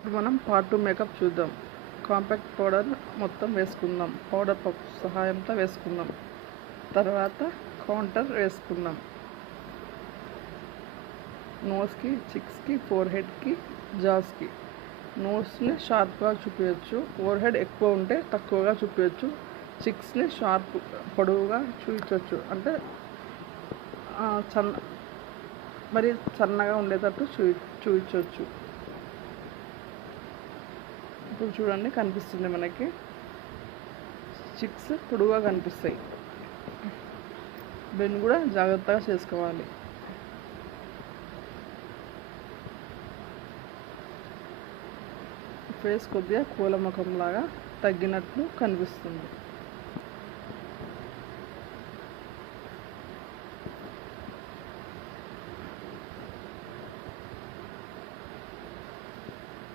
ఇప్పుడు మనం part 2 makeup చూద్దాం. కాంపాక్ట్ పౌడర్ మొత్తం వేసుకుందాం. పౌడర్ పప్పు సహాయంతో వేసుకుందాం. తర్వాత కౌంటర్ వేసుకుందాం. నోస్కి, చిక్స్కి, ఫోర్ హెడ్కి, జాస్కి. నోస్ని షార్ప్గా చూపించచ్చు. ఫోర్ హెడ్ ఎక్కువ ఉంటే తక్కువగా చూపించచ్చు. చిక్స్ని షార్ప్ పొడవుగా చూపించవచ్చు. అంటే మరి సన్నగా ఉండేటట్టు చూపించవచ్చు. ఇప్పుడు చూడండి, కనిపిస్తుంది మనకి. చిక్స్ పొడవుగా కనిపిస్తాయి. బెన్ కూడా జాగ్రత్తగా చేసుకోవాలి. ఫేస్ కొద్దిగా కోలముఖంలాగా తగ్గినట్లు కనిపిస్తుంది.